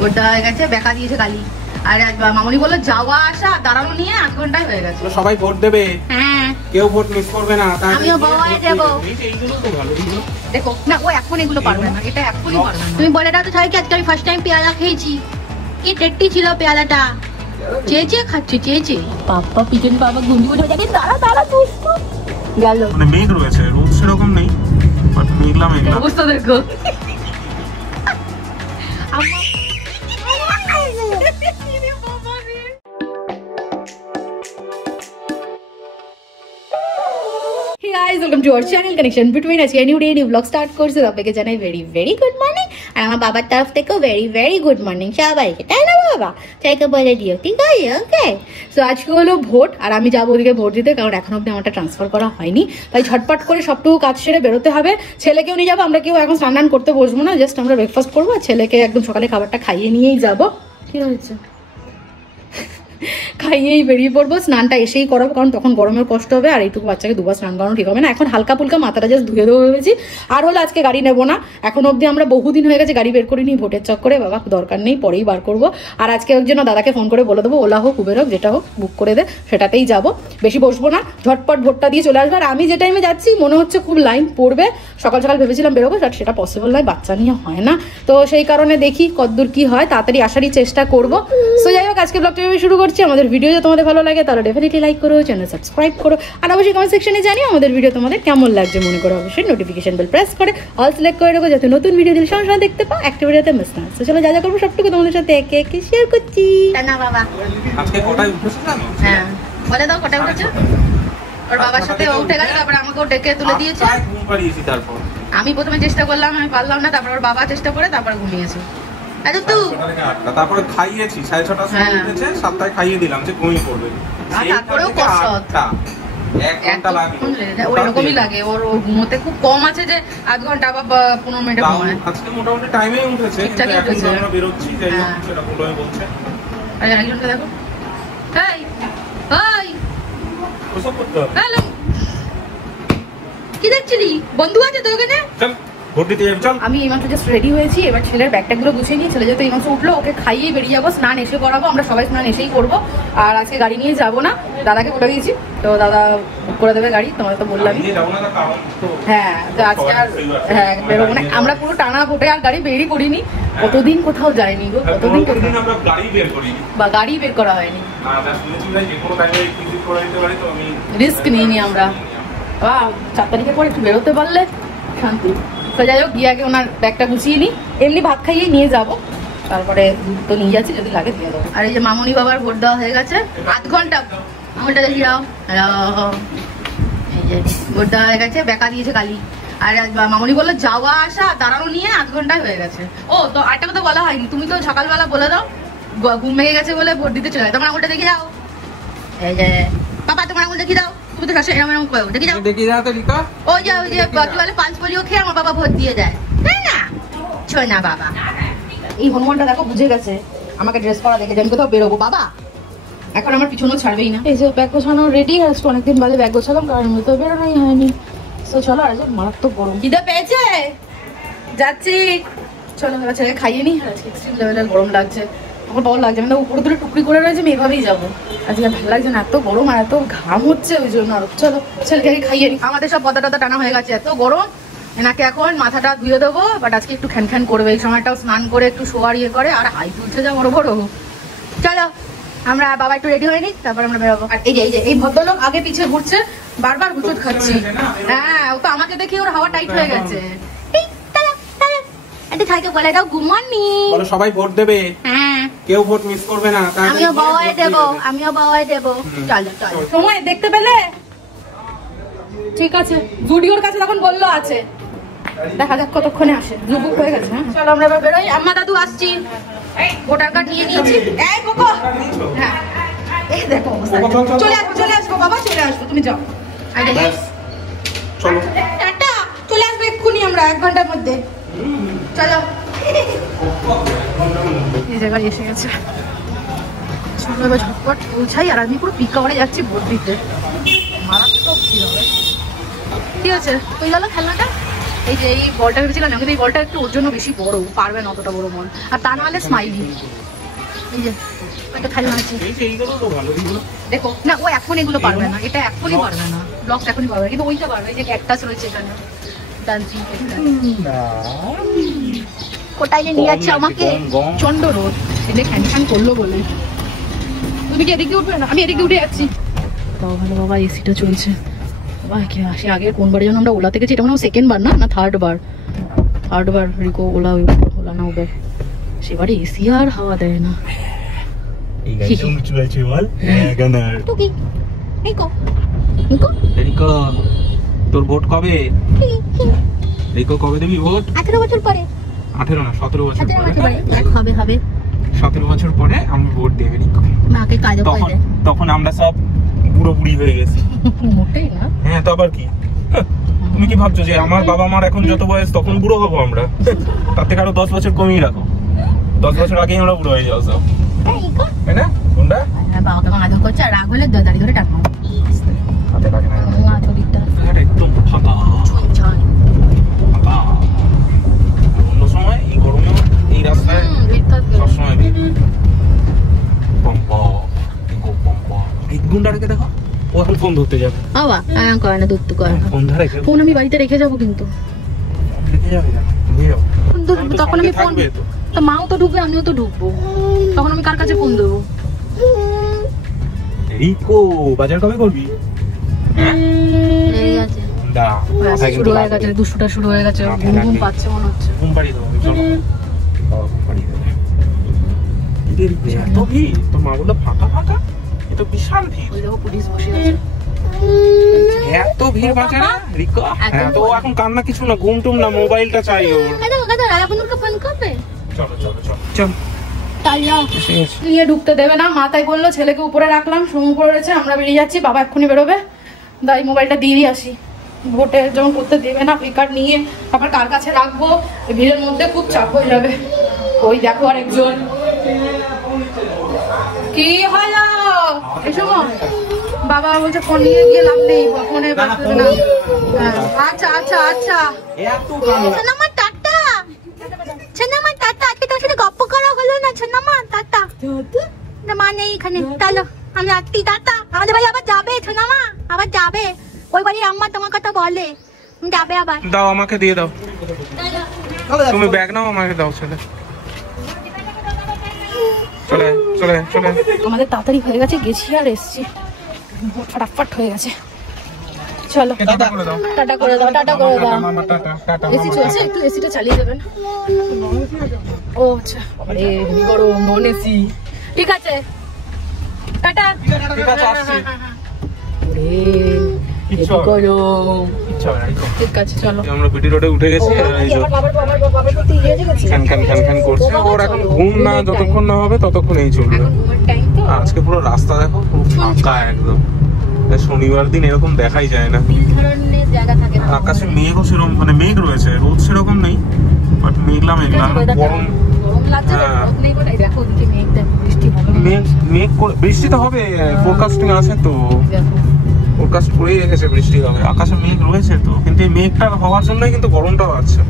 ভোটটা হয়ে গেছে, বেকা দিয়েছে গালি। আর মামনি বললো যাওয়া আসা দাঁড়ানো নিয়ে 8 ঘন্টায় হয়ে গেছে। সবাই ভোট দেবে, হ্যাঁ কেউ ভোট মিস করবে না। আমিও বাবাই দেব। এইগুলো তো ভালো। দেখো না, ও এখন এগুলো পারবে না, এটা এখনই পারবে না। তুমি বলে দাও তো সবাইকে আজকে আমি ফার্স্ট টাইম পেয়ারা খেয়েছি। কি টেস্টি ছিল পেয়ারাটা, চেয়ে খাচ্ছি চেয়ে। বাবা পিছন বাবা গুন্ডি উঠে যাবে, দাঁড়া দাঁড়া দুষ্ট গেল। মানে মেঘ রয়েছে, রোদ সেরকম নেই, বাট মেঘলা মেঘলা অবস্থা দেখো। guys, welcome to our channel Connection Between. আজকে new day new blog start করছে। সবাইকে জানাই ভেরি ভেরি গুড মর্নিং। আর আমার বাবার তরফ থেকেও ভেরি ভেরি গুড মর্নিং সবাইকে, তাই না বাবা? চাইকে বলে দিও, ঠিক আছে? ওকে। সো আজকে হলো ভোট, আর আমি যাবো ওদিকে ভোট দিতে, কারণ এখন অব্দি আমারটা ট্রান্সফার করা হয়নি, তাই ঝটপট করে সবটুকু কাজ সেরে বেরোতে হবে। ছেলেকেও নিয়ে যাবো, আমরা কেউ এখন স্নান করতে বসবো না, জাস্ট আমরা ব্রেকফাস্ট করবো, আর ছেলেকে একদম সকালে খাবারটা খাইয়ে নিয়েই যাবো। কি হয়েছে? খাইয়েই বেরিয়ে পড়বো। স্নানটা এসেই করাবো, কারণ তখন গরমের কষ্ট হবে, আর এইটুকু বাচ্চাকে দুবার স্নান করানো ঠিক হবে না। এখন হালকা ফুলকা মাথাটা জাস্ট ধুয়ে দেবো ভেবেছি। আর হলো আজকে গাড়ি নেবো না, এখন অবধি আমরা বহুদিন হয়ে গেছে গাড়ি বের করিনি ভোটের চক্করে। বাবা দরকার নেই, পরেই বার করবো। আর আজকে ওর জন্য দাদাকে ফোন করে বলে দেবো, ওলা হোক উবের হোক যেটা হোক বুক করে দে, সেটাতেই যাবো। বেশি বসবো না, ঝটপট ভোটটা দিয়ে চলে আসবো। আর আমি যে টাইমে যাচ্ছি মনে হচ্ছে খুব লাইন পড়বে। সকাল সকাল ভেবেছিলাম বেরোবো, বাট সেটা পসিবল নয়, বাচ্চা নিয়ে হয় না। তো সেই কারণে দেখি কতদূর কি হয়, তাড়াতাড়ি আসারই চেষ্টা করবো। সো যাই হোক, আজকে ব্লগটা শুরু করছি। আমাদের ভিডিও যদি তোমাদের ভালো লাগে তাহলে ডেফিনেটলি লাইক করো, চ্যানেল সাবস্ক্রাইব করো, আর অবশ্যই কমেন্ট সেকশনে জানিও আমাদের ভিডিও তোমাদের কেমন লাগছে। মনে করো অবশ্যই নোটিফিকেশন বেল প্রেস করে অল সিলেক্ট করে রাখো, যাতে নতুন ভিডিও দিলে সঙ্গে সঙ্গে দেখতে পাও, একটা ভিডিওতে মিস না। তো চলো যা যা করবো সবটুকু তোমাদের সাথে একে একে শেয়ার করছি। না বাবা আজকে কটায় উঠেছো জানো? হ্যাঁ বলে দাও কটায় উঠেছো। ওর বাবার সাথে ও উঠে গেল, তারপর আমাকেও ডেকে তুলে দিয়েছে। তারপর আমি প্রথমে চেষ্টা করলাম, আমি পারলাম না, তারপর ওর বাবা চেষ্টা করে তারপর ঘুমিয়েছে। তারপরে খাইয়েছি 6:30টার সময় উঠেছে, 7টায় খাইয়ে দিলাম যে ঘুমিয়ে পড়বে। তারপরেও কষ্ট, 1 ঘন্টা লাগে, ওইরকমই লাগে। ওর ঘুমোতে খুব কম আছে যে আধ ঘন্টা বা 15 মিনিট ঘুমায়। আজকে মোটামুটি টাইমে উঠেছে, কিন্তু এখন আমরা বেরোচ্ছি, যাই হোক সেটা বলে বলছে। আর একজনকে দেখো, এই ওই ওসব করতে হবে। হ্যালো, কি দেখছিলি? বন্ধু আছে তোর ওখানে? চল ভোট দিতে যাবি, চল। আমি এইমাত্র জাস্ট রেডি হয়েছি, এবার ছেলের ব্যাগটাগুলো গুছিয়ে নিয়ে, ছেলে যেহেতু এইমাত্র উঠলো, ওকে খাইয়ে বেরিয়ে যাবো। স্নান এসে করাবো, আমরা সবাই স্নান এসেই করবো। আর আজকে গাড়ি নিয়ে যাবো না, দাদাকে বলে দিয়েছি, তো দাদা বুক করে দেবে গাড়ি। তোমাদের তো বললামই। হ্যাঁ তো আজকে আর হ্যাঁ বেরোবো না, আমরা পুরো টানা ভোটে আর গাড়ি বেরই করিনি। কতদিন কোথাও যায়নি গো, কতদিন আমরা গাড়ি বের করিনি, বা গাড়ি বের করা হয়নি, রিস্ক নিইনি আমরা। 4 তারিখের পর একটু বেরোতে পারলে শান্তি। তো যাই হোক, গিয়ে আগে ওনার ব্যাগটা গুছিয়ে নিই, এমনি ভাত খাইয়েই নিয়ে যাবো, তারপরে তো নিয়ে যাচ্ছি, যদি লাগে দিয়ে দেবো। আর এই যে মামনি বাবার ভোট দেওয়া হয়ে গেছে, আধ ঘন্টা আমলটা দেখি যাও। এই যে ভোট দেওয়া হয়ে গেছে, বেকা দিয়েছে গালি। আর মামনি বললো যাওয়া আসা দাঁড়ানো নিয়ে 8 ঘন্টায় হয়ে গেছে। ও তো আরেকটা কথা বলা হয়নি, তুমি তো সকালবেলা বলে দাও ঘুম ভেঙে গেছে বলে ভোট দিতে চলে যায়। তোমার আঙুলটা দেখে যাও, এই যে বাবা তোমার আঙুল দেখি দাও। তুমি তো এরকম এরকম করো, দেখি যাও দেখি যাও তো লিখা। ওই যে কি বলে 5 পোলিও খেয়ে আমার বাবা ভোট দিয়ে দেয়, তাই না? ছয় না বাবা। এই হনুমানটা দেখো বুঝে গেছে আমাকে ড্রেস পরা দেখে, আমি কোথাও বেরোবো বাবা, এখন আমার পিছনেও ছাড়বেই না। এই যে ব্যাগ গোছানো রেডি আছে, অনেকদিন বাদে ব্যাগ গোছালাম, কারণ আমি তো বেরোনোই হয়নি। তো চলো, আর যে মারাত্মক গরম, খিদে পেয়েছে, যাচ্ছি। চলো এবার ছেলেকে খাইয়ে নি, এক্সট্রিম লেভেলের গরম লাগছে, আমার ভালো লাগছে। আমি উপরে দুটো টুকরি করে রয়েছে, আমি এভাবেই যাবো। আজকে ভালো লাগছে না, এত গরম আর এত ঘাম হচ্ছে, ওই জন্য আরো। চলো ছেলেকে খাইয়ে নি। আমাদের সব পদা টদা টানা হয়ে গেছে, এত গরম। এনাকে এখন মাথাটা ধুয়ে দেবো, বাট আজকে একটু খ্যান খ্যান করবে, এই সময়টাও স্নান করে একটু শোয়ার ইয়ে করে, আর হাই তুলছে যা বড় বড়। চলো আমরা বাবা একটু রেডি হয়ে নি, তারপর আমরা বেরোবো। আর এই ভদ্রলোক আগে পিছিয়ে ঘুরছে, বারবার হুচুট খাচ্ছি। হ্যাঁ ও তো আমাকে দেখি ওর হাওয়া টাইট হয়ে গেছে। বলে দাও গুড মর্নিং, সবাই ভোট দেবে, হ্যাঁ কেউ ভোট মিস করবে না। আমিও বাবাই দেবো, আমিও বাবাই দেবো। চলো চলো, সময় দেখতে পেলে? ঠিক আছে, জুডিওর কাছে তখন বললো আছে, দেখা যাক কতক্ষণে আসে। বুক হয়ে গেছে। হ্যাঁ চলো আমরা এবার বেরোই। আম্মা দাদু আসছি, ভোটার কার্ড নিয়ে নিয়েছি। এই কোকো, হ্যাঁ এই দেখো চলে আসবো বাবা, চলে আসবো, তুমি যাও। চলো টাটা, চলে আসবো এক্ষুনি আমরা 1 ঘন্টার মধ্যে। চলো এই জায়গায় এসে গেছে, চলো এবার ঝটপট পৌঁছাই। আর আমি পুরো পিকাওয়ারে যাচ্ছি ভোট দিতে, মারাত্মক ভিড় হবে। কি আছে তুই লালো খেলনাটা? এই যে এই বলটা ভেবেছিলাম কিন্তু এই বলটা একটু ওর জন্য বেশি বড়, পারবে না অতটা বড় বল। আর তা নাহলে স্মাইলি, এই যে একটা খেলনা আছে দেখো না, ও এখন এগুলো পারবে না, এটা এখনই পারবে না, ব্লগস এখনই পারবে, কিন্তু ওইটা পারবে। এই যে ক্যাকটাস রয়েছে এখানে, ডান্সিং ক্যাকটাস। কোথায় যে নিয়ে যাচ্ছে আমাকে? চন্ড রোড। এটা খ্যান করলো বলে। তুমি কি এদিকে উঠবে না? আমি এদিকে উঠে যাচ্ছি। তাও ভালো বাবা, এসিটা চলছে। বাবা কি আসে, আগে কোনবার যেন আমরা ওলাতে গেছি, এটা মনে হয় সেকেন্ড বার না থার্ড বার রিকো ওলা না উবের, সেবারে এসি আর হাওয়া দেয় না। তোর ভোট কবে? রিকো কবে দিবি ভোট? 18 বছর পরে। 18 না 17 বছর পরে। হবে 17 বছর পরে আমি ভোট দেবে রিকো। মাকে কাজ করে। তখন আমরা সব বুড়ো বুড়ি হয়ে গেছি। মোটেই না। হ্যাঁ তো আবার কি? তুমি কি ভাবছো যে আমার বাবা মার এখন যত বয়স তখন বুড়ো হবো আমরা? তার থেকে আরো 10 বছর কমিয়ে রাখো। 10 বছর আগেই আমরা বুড়ো হয়ে যাও সব, তাই না? কোনটা? বাবাকে আমার আদর করছে, আর রাগ হলে দাঁড়িয়ে ধরে টাকা হাতে লাগে না। একদম ফাঁকা ফাঁকা। অন্য সময় এই গরমে এই রাস্তায় সবসময় ভিড়। এই গুন্ডাটাকে দেখো, ও এখন ফোন ধরতে যাবে। বাবা করে না, ধরতে করে না। ফোন আমি বাড়িতে রেখে যাবো, কিন্তু তখন আমি ফোন, তো মাও তো ঢুকবে আমিও তো ঢুকবো, তখন আমি কার কাছে ফোন দেবো? রিকো বাজার কবে করবি? এই আছে শুরু হয়ে গেছে, দুষ্টুটা শুরু হয়ে গেছে, ঘুম পাচ্ছে মনে হচ্ছে। ঘুম পাড়িয়ে দেবো, চলো ঘুম পাড়িয়ে দেবো। এত ভিড়, তোর মা বললো ফাঁকা ফাঁকা, এটা বিশাল ভিড়। ওই দেখো পুলিশ বসে আছে। এত ভিড় বাজারে রিকো, হ্যাঁ তো এখন কান্না কিছু না, ঘুম টুম না, মোবাইলটা চাই ওর। চলো চলো চলো চল। নিয়ে ঢুকতে দেবে না, মাথায় বললো ছেলেকে উপরে রাখলাম, সমু উপরে রয়েছে, আমরা বেরিয়ে যাচ্ছি, বাবা এক্ষুনি বেরোবে, তাই মোবাইলটা দিয়ে আসি। ভোটে যখন করতে দেবে না, পেকার নিয়ে আবার কার কাছে রাখবো, ভিড়ের মধ্যে খুব চাপ হয়ে যাবে। ওই দেখো আরেকজন, কি হলো এসো। বাবা বলছে ফোন নিয়ে গিয়ে লাভ নেই, ফোনে বাঁচবে না। আচ্ছা আচ্ছা আচ্ছা সোনামা টাটা, সোনামা টাটা, আজকে তোর সাথে গপ্প করা হলো না সোনামা, টাটা। না মা নেই এখানে, চলো আমি রাত্রি টাটা। আমাদের ভাই আবার যাবে সোনামা, আবার যাবে, ওই বাড়ির আম্মা তোমার কথা বলে, যাবে আবার। দাও আমাকে দিয়ে দাও, তুমি ব্যাগ নাও, আমাকে দাও ছেলে। চলে চলে চলে, আমাদের তাড়াতাড়ি হয়ে গেছে, গেছি আর এসছি, ফটাফট হয়ে গেছে। চলো টাটা করে দাও, টাটা করে দাও, টাটা করে দাও। এসি চলছে, একটু এসিটা চালিয়ে দেবেন। ও আচ্ছা, আরে গরম, নন এসি, ঠিক আছে টাটা। ঠিক আছে আসছি। ঠিক আছে চলো, আমরা বিটি রোডে উঠে গেছি। করছে ওর এখন ঘুম না, যতক্ষণ না হবে ততক্ষণ এই চলবে। আজকে পুরো রাস্তা দেখো, পুরো ফাঁকা একদম। শনিবার দিন এরকম দেখাই যায় না। আকাশে মেঘও সেরকম, মানে মেঘ রয়েছে, রোদ সেরকম নেই, বাট মেঘলা মেঘলা গরম। বৃষ্টি তো হবে, ফোরকাস্টিং আছে তো, ফোরকাস্ট করেই রেখেছে বৃষ্টি হবে। আকাশে মেঘ রয়েছে তো, কিন্তু এই মেঘটা হওয়ার জন্যই কিন্তু গরমটাও আছে।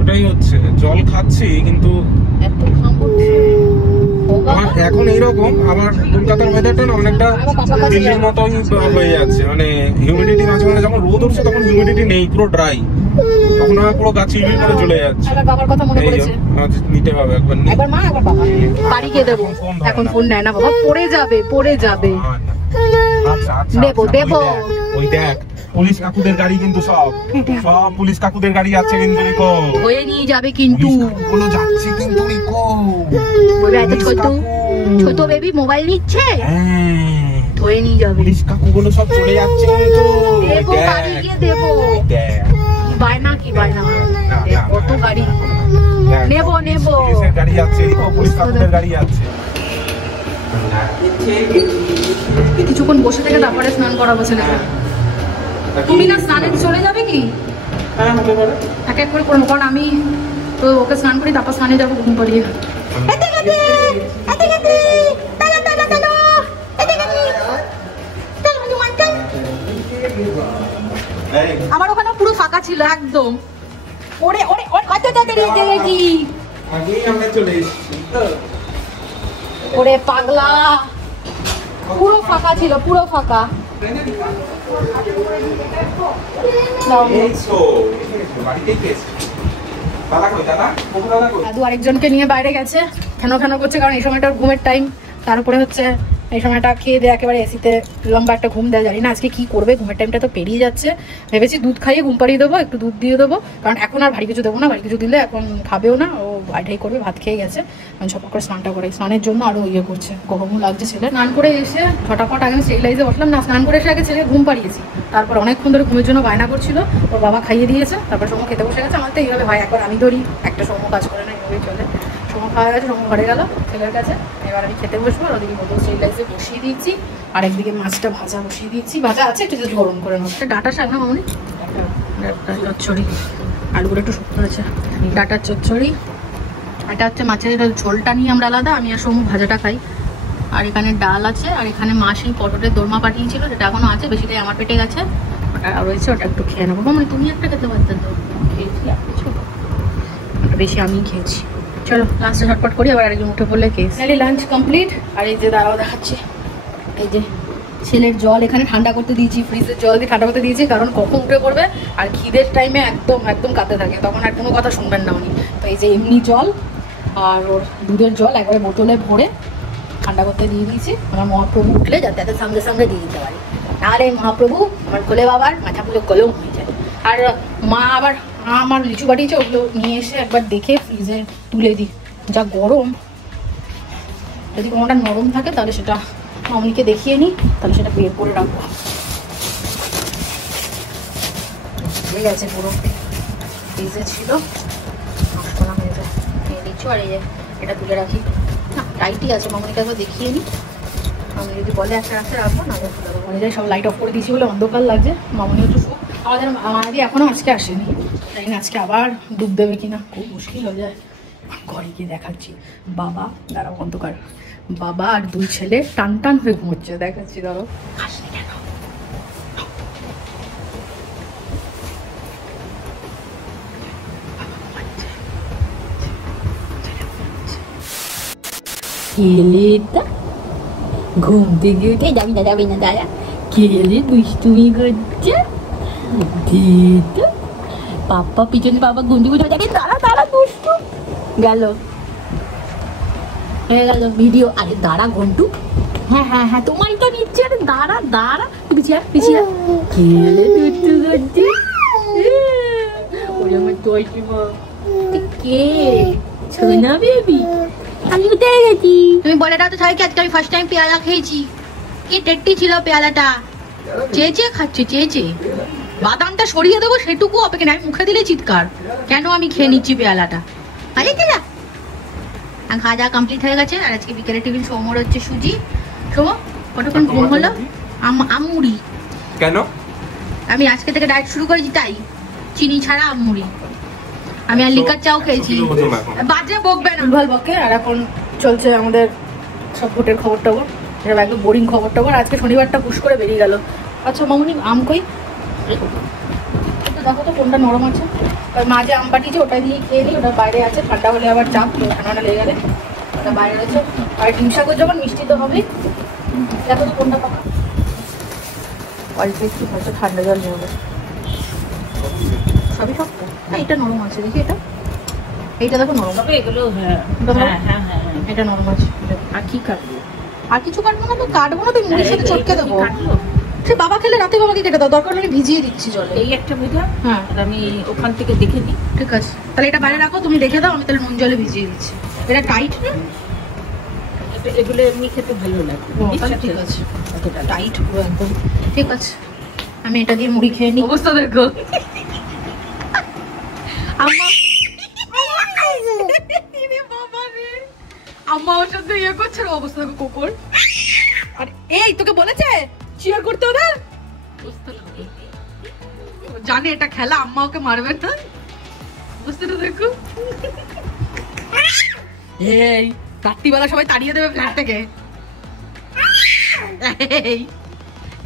ওটাই হচ্ছে, জল খাচ্ছি কিন্তু এখন এইরকম। আবার কলকাতার ওয়েদারটা না অনেকটা দিল্লির মতোই হয়ে যাচ্ছে, মানে হিউমিডিটি মাঝে মাঝে যখন রোদ উঠছে তখন হিউমিডিটি নেই, পুরো ড্রাই, তখন আমার পুরো গা চিলবিল করে চলে যাচ্ছে। বাবার কথা মনে পড়েছে, নিতে হবে একবার, একবার মা একবার বাবা বাড়ি গিয়ে দেবো। এখন ফোন নেয় না বাবা, পড়ে যাবে পড়ে যাবে। দেবো দেবো, ওই দেখ পুলিশ কাকুদের গাড়ি, কিন্তু সব পুলিশ কাকুদের গাড়ি যাচ্ছে কিন্তু রিকো, হয়ে নিয়ে যাবে কিন্তু ওগুলো যাচ্ছে কিন্তু রিকো। বলে এত ছোট বেবি মোবাইল নিচ্ছে, হয়ে নিয়ে যাবে, পুলিশ কাকুগুলো সব চলে যাচ্ছে কিন্তু। দেবো বাড়ি গিয়ে দেবো, বায়না কি বায়না, কত গাড়ি নেবো নেবো, পুলিশের গাড়ি যাচ্ছে রিকো, পুলিশ কাকুদের গাড়ি যাচ্ছে। কিছুক্ষণ বসে থেকে তারপরে স্নান করাবো ছেলেকে। তুমি না স্নানে চলে যাবে কি? হ্যাঁ হতে পারে, এক এক করে করবো, কারণ আমি তো ওকে স্নান করি, তারপর স্নানে যাবো ঘুম পাড়িয়ে। আমার ওখানে পুরো ফাঁকা ছিল একদম। ওরে ওরে ওরে কত তাড়াতাড়ি এসে গেছি। আগেই আমরা চলে এসেছি তো। ওরে পাগলা, পুরো ফাঁকা ছিল, পুরো ফাঁকা। দাদু আরেকজনকে নিয়ে বাইরে গেছে, কেন করছে, কারণ এই সময়টা ঘুমের টাইম। তারপরে হচ্ছে এই সময়টা খেয়ে দিয়ে একেবারে এসিতে লম্বা একটা ঘুম দেওয়া, জানি না আজকে কি করবে, ঘুমের টাইমটা তো পেরিয়ে যাচ্ছে। ভেবেছি দুধ খাইয়ে ঘুম পাড়িয়ে দেবো, একটু দুধ দিয়ে দেবো, কারণ এখন আর ভারী কিছু দেবো না, ভারী কিছু দিলে এখন খাবেও না, ও আইটাই করবে, ভাত খেয়ে গেছে। আমি সব করে স্নানটা করে, স্নানের জন্য আরও ইয়ে করছে, গরমও লাগছে ছেলে। স্নান করে এসে ফটাফট আগে আমি স্টেরিলাইজে বসলাম না, স্নান করে এসে আগে ছেলে ঘুম পাড়িয়েছি, তারপর অনেকক্ষণ ধরে ঘুমের জন্য বায়না করছিল, ওর বাবা খাইয়ে দিয়েছে, তারপর সময় খেতে বসে গেছে। আমার তো এইভাবে হয়, একবার আমি ধরি, একটা সময় কাজ করে না, এইভাবেই চলে। সময় খাওয়া গেছে, সময় ঘরে গেল ছেলের কাছে, এবার আমি খেতে বসবো। আর ওদিকে বোতল স্টেরিলাইজে বসিয়ে দিয়েছি, আর একদিকে মাছটা ভাজা বসিয়ে দিয়েছি, ভাজা আছে একটু জাস্ট গরম করে নেবো। ডাটা শাক না মামনি, চচ্চড়ি, আলুগুলো একটু শুকনো আছে, ডাটার চচ্চড়ি। এটা হচ্ছে মাছের ঝোলটা নিয়ে আমরা আলাদা, আমি আর সমু ভাজাটা খাই। আর এখানে ডাল আছে, আর এখানে মা সেই পটলের দোরমা পাঠিয়েছিল, যেটা এখনো আছে, বেশিটাই আমার পেটে গেছে, ওটা রয়েছে, ওটা একটু খেয়ে নেবো। মানে তুমি একটা খেতে পারতে তো, খেয়েছি ওটা বেশি আমি খেয়েছি। চলো লাস্টে ঝটপট করি, আবার আরেকজন উঠে পড়লে কেস। Lunch complete. আর এই যে দাঁড়াও দেখাচ্ছি, এই যে ছেলের জল এখানে ঠান্ডা করতে দিয়েছি, ফ্রিজের জল দিয়ে ঠান্ডা করতে দিয়েছি, কারণ কখন উঠে পড়বে আর খিদের টাইমে একদম একদম কাঁদতে থাকে, তখন আর কোনো কথা শুনবেন না উনি। তো এই যে এমনি জল আর ওর দুধের জল একবারে বোতলে ভরে ঠান্ডা করতে দিয়ে দিয়েছি, আমার মহাপ্রভু উঠলে যাতে এত সঙ্গে সঙ্গে দিয়ে দিতে পারি, নাহলে মহাপ্রভু আমার কোলে বাবার মাথা পুজো কলেও হয়ে যায়। আর মা আবার আমার লিচু পাঠিয়েছে, ওগুলো নিয়ে এসে একবার দেখে ফ্রিজে তুলে দিই, যা গরম। যদি কোনোটা নরম থাকে তাহলে সেটা মামনিকে দেখিয়ে নিই, তাহলে সেটা বের করে রাখবো। ঠিক আছে, পুরো ফ্রিজে ছিল, নষ্ট না হয়ে যায়, খেয়ে নিচ্ছি। আর এই যে এটা তুলে রাখি, না টাইটই আছে, মামনিকে একবার দেখিয়ে নিই, আমি যদি বলে একটা রাখতে রাখবো, না তুলে সব লাইট অফ করে দিয়েছি বলে অন্ধকার লাগছে। মামনি একটু সুখ, আমাদের মাদি এখনো আজকে আসেনি, তাই না আজকে আবার ডুব দেবে কিনা, খুব মুশকিল হয়ে যায়। ঘরে গিয়ে দেখাচ্ছি, বাবা দাঁড়াও অন্ধকার, বাবা আর দুই ছেলে টান টান হয়ে ঘুমোচ্ছে, দেখাচ্ছি ধরো। আসলে কেন ঘুম থেকে উঠে যাবি না দাদা, খেলে দুষ্টুমি করছে, পাপ্পা পিছনে বাবা গুন্ডি গুন্ডি যাবে, দাঁড়া দুষ্টু গেল, হয়ে গেল ভিডিও। আরে দাঁড়া ঘন্টু, হ্যাঁ তোমারই তো নিচ্ছে, আরে দাঁড়া পিছিয়ে খেলে দুষ্টু করছে। ওই আমার তোয়াইটি মা কে সোনা বেবি, আমি উঠে গেছি। তুমি বলে দাও তো সবাইকে আজকে আমি ফার্স্ট টাইম পেয়ালা খেয়েছি, কি টেস্টি ছিল পেয়ালাটা, চেয়ে খাচ্ছে, চেয়ে বাদামটা সরিয়ে দেবো সেটুকু অপেক্ষা নেই, আমি মুখে দিলে চিৎকার, কেন আমি খেয়ে নিচ্ছি পেয়ালাটা। খাওয়া দাওয়া কমপ্লিট হয়ে গেছে। আর আজকে বিকেলে টিফিন সৌমর হচ্ছে সুজি। সৌম কতক্ষণ ঘুম হলো? আমুড়ি। কেন? আমি আজকে থেকে ডায়েট শুরু করেছি, তাই চিনি ছাড়া আমুড়ি। আমি আর লিকার চাও খেয়েছি, বাজে বকবে না, ভুলভাল বকে। আর এখন চলছে আমাদের সব ভোটের খবর টবর, এটা একদম বোরিং খবর টবর। আজকে শনিবারটা পুশ করে বেরিয়ে গেল। আচ্ছা মামুনি আম কই দেখো তো কোনটা নরম আছে, মা যে আম পাঠিয়েছে ওটা দিয়ে খেয়ে নিই, ওটা বাইরে আছে, ঠান্ডা হলে আবার চাপ, ঠান্ডাটা লেগে গেলে ওটা বাইরে রয়েছে। আর ডিম শাকের যখন মিষ্টি তো হবেই, দেখো তো কোনটা পাকা, অল্প একটু হয়তো ঠান্ডা জল নেবে, সবই শক্ত না, এটা নরম আছে, দেখি এইটা দেখো নরম, এগুলো হ্যাঁ এটা নরম আছে। আর কি কাটবো, আর কিছু কাটবো না, তো কাটবো না, তুই মুড়ির সাথে চটকে দেবো, সে বাবা খেলে রাতে বাবাকে কেটে দাও, দরকার আমি ভিজিয়ে দিচ্ছি জলে, এই একটা ভেজা। হ্যাঁ আমি ওখান থেকে দেখে দিই, ঠিক আছে তাহলে এটা বাইরে রাখো, তুমি দেখে দাও, আমি তাহলে নুন জলে ভিজিয়ে দিচ্ছি। এটা টাইট না, এগুলো এমনি খেতে ভালো লাগে, ঠিক আছে এটা টাইট পুরো একদম, ঠিক আছে আমি এটা দিয়ে মুড়ি খেয়ে নিই। অবস্থা দেখো আম্মা ওর সাথে ইয়ে করছে, অবস্থা দেখো কুকুর। আর এই তোকে বলেছে চিয়ার করতে ওদের, জানে এটা খেলা, আম্মা ওকে মারবে না, বুঝতে দেখো। এই রাত্রিবেলা সবাই তাড়িয়ে দেবে ফ্ল্যাট থেকে,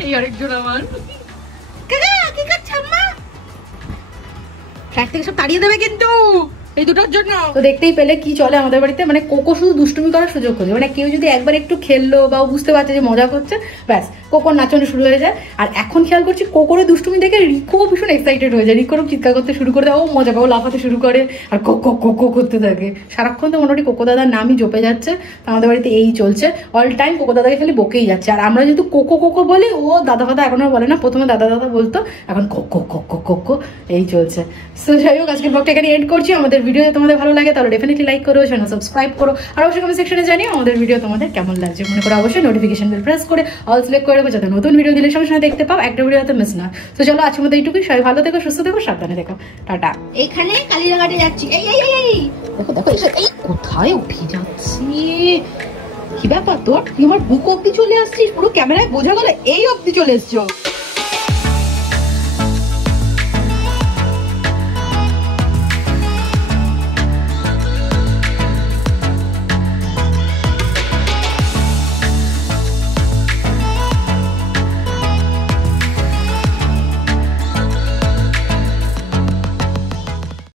এই আরেকজন আমার কি করছে আম্মা, ফ্ল্যাট থেকে সব তাড়িয়ে দেবে কিন্তু এই দুটোর জন্য। তো দেখতেই পেলে কি চলে আমাদের বাড়িতে, মানে কোকো শুধু দুষ্টুমি করার সুযোগ খোঁজে, মানে কেউ যদি একবার একটু খেললো বা বুঝতে পারছে যে মজা করছে, ব্যাস কোকোর নাচনে শুরু হয়ে যায়। আর এখন খেয়াল করছি কোকোর দুষ্টুমি দেখে রিকো ভীষণ এক্সাইটেড হয়ে যায়, রিকোরও চিৎকার করতে শুরু করে দেয়, ও মজা পায়, ও লাফাতে শুরু করে আর কোকো কোকো করতে থাকে। সারাক্ষণ তো মোটামুটি কোকো দাদার নামই জপে যাচ্ছে। আমাদের বাড়িতে এই চলছে, অল টাইম কোকো দাদাকে খালি বকেই যাচ্ছে। আর আমরা যেহেতু কোকো কোকো বলি, ও দাদা ফাদা এখন আর বলে না, প্রথমে দাদা দাদা বলতো, এখন কোকো কোকো কোকো এই চলছে। সো যাই হোক, আজকে ব্লগটা এখানে এন্ড করছি। আমাদের ভিডিও তোমাদের ভালো লাগে তাহলে ডেফিনেটলি লাইক করো, চ্যানেল সাবস্ক্রাইব করো, আর অবশ্যই কমেন্ট সেকশনে জানিও আমাদের ভিডিও তোমাদের কেমন লাগছে। মনে করো অবশ্যই নোটিফিকেশন বেল প্রেস করে অল সিলেক্ট করে রাখো, যাতে নতুন ভিডিও দিলে সঙ্গে সঙ্গে দেখতে পাও, একটা ভিডিও হয়তো মিস না। তো চলো আজকের মতো এইটুকুই, সবাই ভালো থেকো, সুস্থ থেকো, সাবধানে থেকো, টাটা। এখানে কালিরাঘাটে যাচ্ছি, এই এই এই দেখো দেখো এই কোথায় উঠে যাচ্ছি, কি ব্যাপার তোর? তুই আমার বুক অব্দি চলে আসছিস, পুরো ক্যামেরায় বোঝা গেল এই অব্দি চলে এসছো।